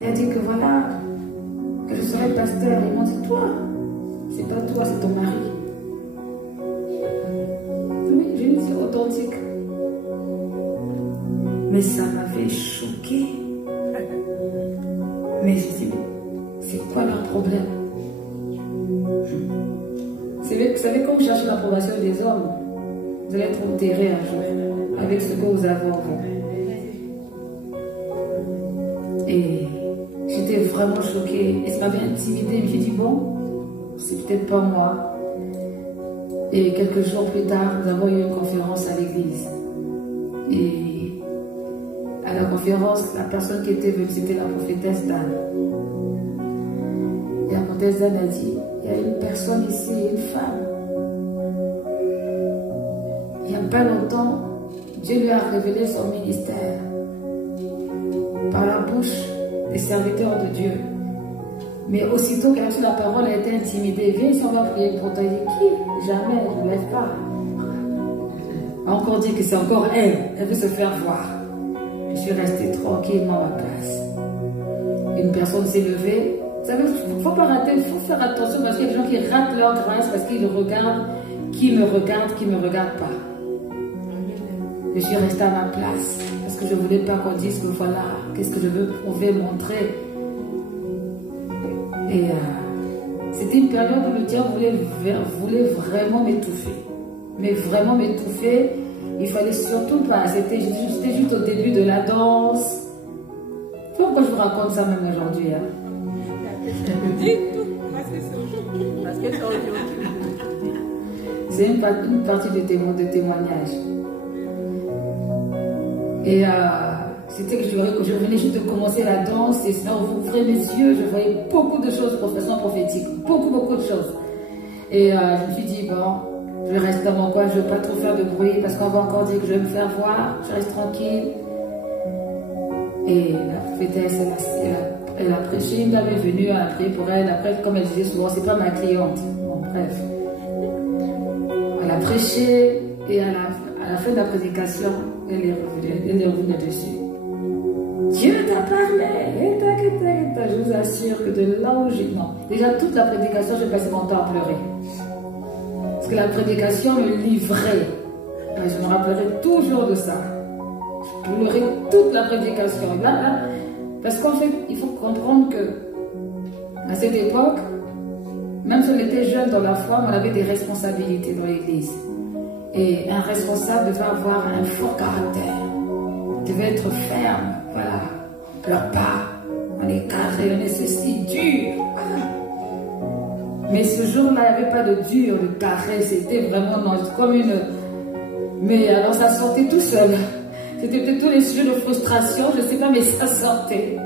Elle a dit que voilà, que je serais pasteur. Ils m'ont dit, toi, c'est pas toi, c'est ton mari. Oui, j'ai dit, c'est authentique. Mais ça m'avait choqué. Mais je me suis dit, c'est quoi leur problème? Vous savez, quand vous cherchez l'approbation des hommes, vous allez être enterré un jour avec ce que vous avez en vous. Et j'étais vraiment choquée. Et ça m'avait intimidée. Je me suis dit, bon, c'est peut-être pas moi. Et quelques jours plus tard, nous avons eu une conférence à l'église. Et à la conférence, la personne qui était venue, c'était la prophétesse Dan. Et la prophétesse Dan a dit, il y a une personne ici, une femme. Il n'y a pas longtemps, Dieu lui a révélé son ministère par la bouche des serviteurs de Dieu. Mais aussitôt qu'elle a reçu la parole, elle a été intimidée. Viens ici, on va prier pour toi. Il dit, qui? Jamais, je ne lève pas. Elle a encore dit que c'est encore elle. Elle veut se faire voir. Je suis restée tranquillement à ma place. Une personne s'est levée. Vous savez, il ne faut pas rater, il faut faire attention parce qu'il y a des gens qui ratent leur grâce parce qu'ils regardent qui me regarde pas. Je suis restée à ma place parce que je ne voulais pas qu'on dise que voilà, qu'est-ce que je veux prouver, montrer. Et c'était une période où le diable voulait vraiment m'étouffer. Mais vraiment m'étouffer, il fallait surtout pas. C'était juste au début de la danse. Je sais pas pourquoi je vous raconte ça même aujourd'hui. Hein. C'est une partie de témoignage. Et c'était que je venais juste de commencer la danse et sinon vous ouvrez mes yeux, je voyais beaucoup de choses prophétiques, beaucoup de choses. Et je me suis dit, bon, je vais rester dans mon coin, je ne veux pas trop faire de bruit parce qu'on va encore dire que je vais me faire voir, je reste tranquille. Et la prophétesse, elle a prêché, une dame est venue, elle a prié pour elle. Après, comme elle disait souvent, c'est pas ma cliente. Bon, bref. Elle a prêché et à la fin de la prédication, elle est revenue dessus. Dieu t'a parlé, je vous assure que de là où j'ai... Non, déjà toute la prédication, j'ai passé mon temps à pleurer. Parce que la prédication me livrait. Je me rappellerai toujours de ça. Je pleurais toute la prédication. Là, parce qu'en fait, il faut comprendre que à cette époque, même si on était jeune dans la foi, on avait des responsabilités dans l'église. Et un responsable devait avoir un fort caractère. Il devait être ferme. Voilà. On ne pleure pas. On est carré, on est ceci, dur. Voilà. Mais ce jour-là, il n'y avait pas de dur, de carré. C'était vraiment comme une... Mais alors ça sortait tout seul. C'était peut-être tous les sujets de frustration, je ne sais pas, mais ça sortait.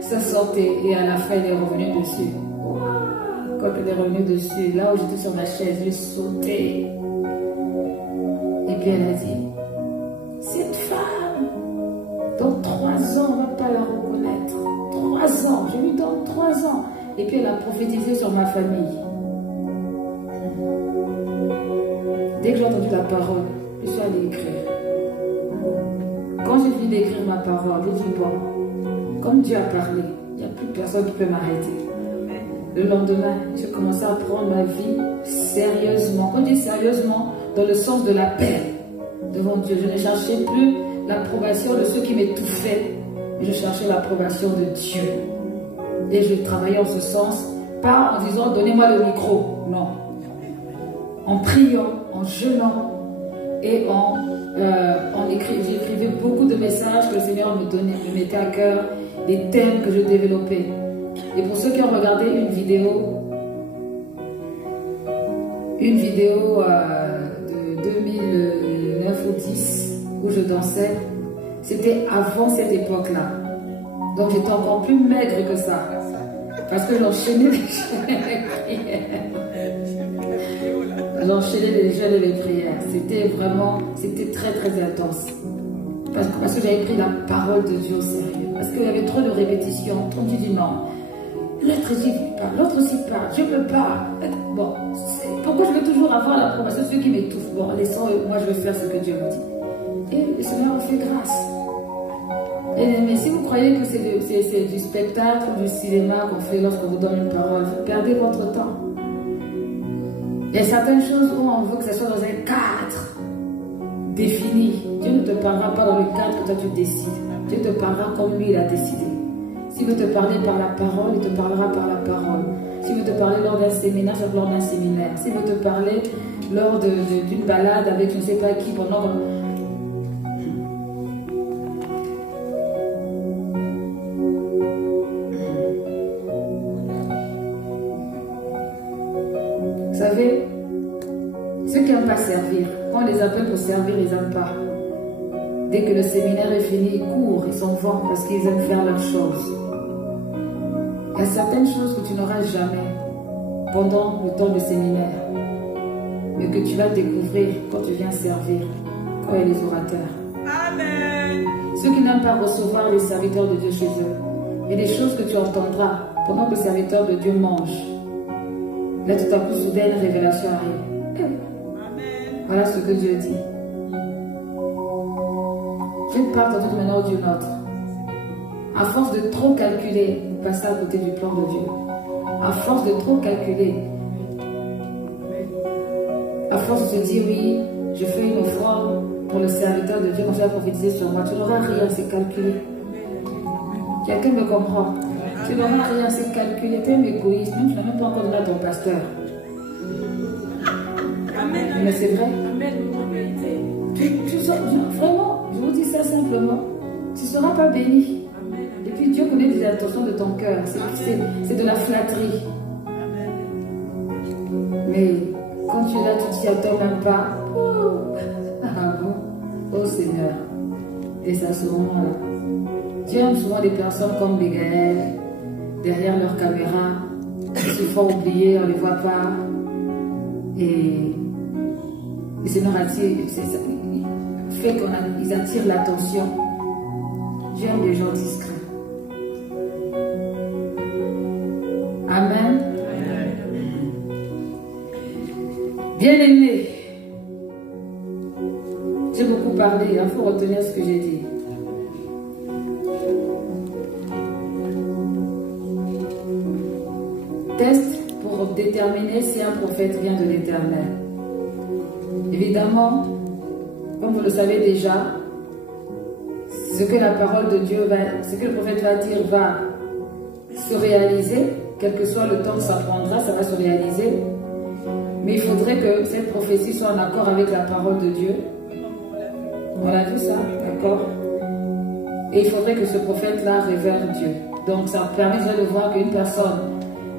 Ça sortait. Et à la fin, elle est revenue dessus. Wow. Quand elle est revenue dessus, là où j'étais sur ma chaise, j'ai sauté. Et puis elle a dit, cette femme, dans 3 ans, on ne va pas la reconnaître. 3 ans, je lui donne 3 ans. Et puis elle a prophétisé sur ma famille. Dès que j'ai entendu la parole, je suis allée écrire. Quand j'ai fini d'écrire ma parole, j'ai dit, bon, comme Dieu a parlé, il n'y a plus personne qui peut m'arrêter. Le lendemain, j'ai commencé à prendre ma vie sérieusement. Quand je dis sérieusement, dans le sens de la paix devant Dieu. Je ne cherchais plus l'approbation de ceux qui m'étouffaient, mais je cherchais l'approbation de Dieu. Et je travaillais en ce sens, pas en disant donnez-moi le micro, non. En priant, en jeûnant et j'écrivais beaucoup de messages que le Seigneur me donnait, me mettait à cœur, des thèmes que je développais. Et pour ceux qui ont regardé une vidéo de 2009 ou 10 où je dansais, c'était avant cette époque-là. Donc j'étais encore plus maigre que ça. Parce que j'enchaînais les prières. J'enchaînais les jeûnes et les prières. C'était vraiment, c'était très intense. Parce que j'avais pris la parole de Dieu au sérieux. Parce qu'il y avait trop de répétitions. On me dit non. L'autre aussi parle, l'autre aussi parle. Je ne peux pas. Bon, pourquoi je veux toujours avoir l'approbation de ceux qui m'étouffent? Bon, laissons, moi je veux faire ce que Dieu me dit. Et le Seigneur me fait grâce. Mais si vous croyez que c'est du spectacle ou du cinéma qu'on fait lorsqu'on vous donne une parole, vous perdez votre temps. Il y a certaines choses où on veut que ce soit dans un cadre défini. Dieu ne te parlera pas dans le cadre que toi tu décides. Dieu te parlera comme lui il a décidé. S'il veut te parler par la parole, il te parlera par la parole. S'il veut te parler lors d'un séminaire, c'est lors d'un séminaire. S'il veut te parler lors d'une balade avec je ne sais pas qui pendant... Vous savez, ceux qui n'aiment pas servir, quand on les appelle pour servir, ils n'aiment pas. Dès que le séminaire est fini, ils courent, ils s'en vont parce qu'ils aiment faire leurs choses. Il y a certaines choses que tu n'auras jamais pendant le temps du séminaire, mais que tu vas découvrir quand tu viens servir, quand il y a les orateurs. Amen. Ceux qui n'aiment pas recevoir les serviteurs de Dieu chez eux, il y a des choses que tu entendras pendant que le serviteur de Dieu mange. Là, tout à coup, soudain, une révélation arrive. Amen. Voilà ce que Dieu dit. Une part d'une manière ou d'une autre. À force de trop calculer, vous passez à côté du plan de Dieu. À force de trop calculer, à force de se dire oui, je fais une offrande pour le serviteur de Dieu, comme ça va prophétiser sur moi. Tu n'auras rien, c'est calculé. Quelqu'un me comprend. Tu n'auras rien, c'est calculé. Tu es un égoïste, même tu n'as même pas encore donné à ton pasteur. Amen. Mais c'est vrai. Vraiment, je vous dis ça simplement. Tu ne seras pas béni. Et puis Dieu connaît les intentions de ton cœur. C'est de la flatterie. Mais quand tu es là, tu t'y attends même pas. Ah bon? Oh Seigneur. Et ça, ce moment-là. Dieu aime souvent des personnes comme des Gaël, derrière leur caméra, ils se font oublier, on ne les voit pas. Et c'est narratif, fait qu'ils attirent l'attention. J'aime les gens discrets. Amen. Bien-aimés, j'ai beaucoup parlé, il faut retenir ce que j'ai dit. Test pour déterminer si un prophète vient de l'Éternel. Évidemment, comme vous le savez déjà, ce que la parole de Dieu ce que le prophète va dire va se réaliser, quel que soit le temps que ça prendra, ça va se réaliser. Mais il faudrait que cette prophétie soit en accord avec la parole de Dieu. On a vu ça, d'accord? Et il faudrait que ce prophète-là révère Dieu. Donc ça permettrait de voir qu'une personne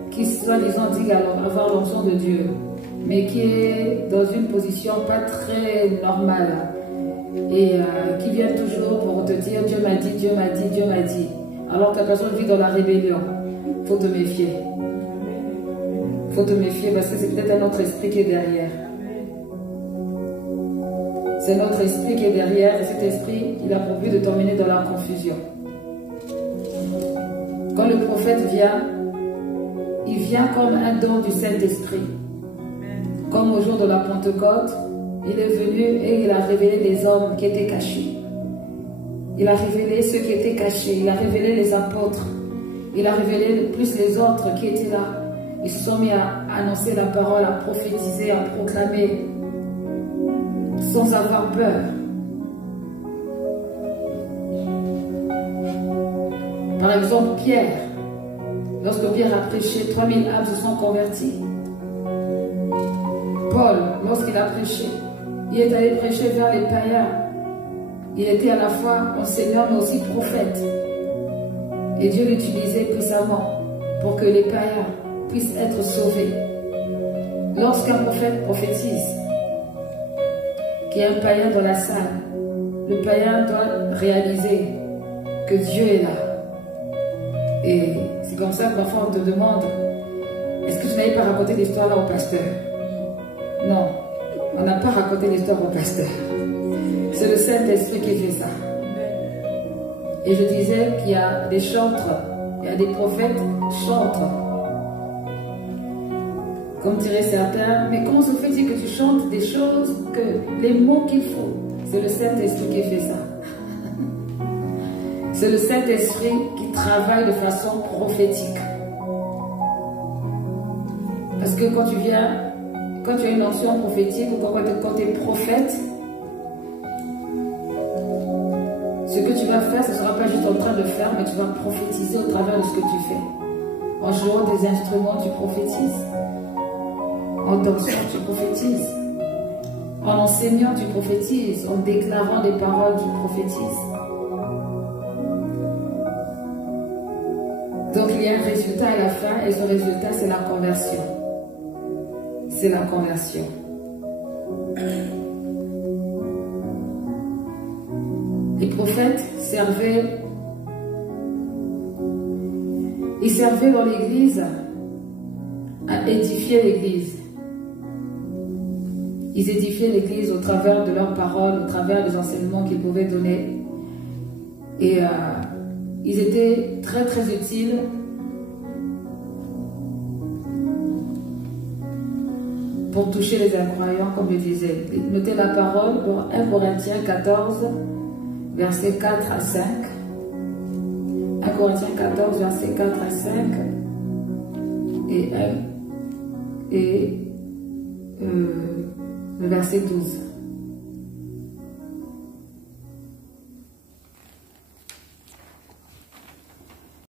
qui soi-disant dit avoir l'onction de Dieu, mais qui est dans une position pas très normale et qui vient toujours pour te dire Dieu m'a dit, Dieu m'a dit, Dieu m'a dit, alors que la personne vit dans la rébellion. Il faut te méfier. Il faut te méfier parce que c'est peut-être un autre esprit qui est derrière. C'est notre esprit qui est derrière et cet esprit, il a pour but de t'emmener dans la confusion. Quand le prophète vient, il vient comme un don du Saint-Esprit. Comme au jour de la Pentecôte, il est venu et il a révélé des hommes qui étaient cachés. Il a révélé ceux qui étaient cachés. Il a révélé les apôtres. Il a révélé plus les autres qui étaient là. Ils se sont mis à annoncer la parole, à prophétiser, à proclamer, sans avoir peur. Par exemple, Pierre. Lorsque Pierre a prêché, 3000 âmes se sont converties. Paul, lorsqu'il a prêché, il est allé prêcher vers les païens. Il était à la fois enseignant mais aussi prophète. Et Dieu l'utilisait puissamment pour que les païens puissent être sauvés. Lorsqu'un prophète prophétise, qu'il y a un païen dans la salle, le païen doit réaliser que Dieu est là. Et c'est comme ça que parfois on te demande, est-ce que tu n'avais pas raconté l'histoire là au pasteur? Non, on n'a pas raconté l'histoire au pasteur. C'est le Saint-Esprit qui fait ça. Et je disais qu'il y a des chantres, il y a des prophètes chantres. Comme diraient certains, mais comment se fait-il que tu chantes des choses, que les mots qu'il faut? C'est le Saint-Esprit qui fait ça. C'est le Saint-Esprit qui travaille de façon prophétique. Parce que quand tu as une onction prophétique ou quand tu es prophète, ce que tu vas faire, ce ne sera pas juste en train de faire, mais tu vas prophétiser au travers de ce que tu fais. En jouant des instruments, tu prophétises. En dansant, tu prophétises. En enseignant, tu prophétises. En déclarant des paroles, tu prophétises. Donc il y a un résultat à la fin et ce résultat, c'est la conversion. C'est la conversion. Les prophètes servaient dans l'église à édifier l'église. Ils édifiaient l'église au travers de leurs paroles, au travers des enseignements qu'ils pouvaient donner. Et ils étaient très très utiles pour toucher les incroyants, comme je disais. Notez la parole dans 1 Corinthiens 14, versets 4 à 5. 1 Corinthiens 14, versets 4 à 5. Et le verset 12.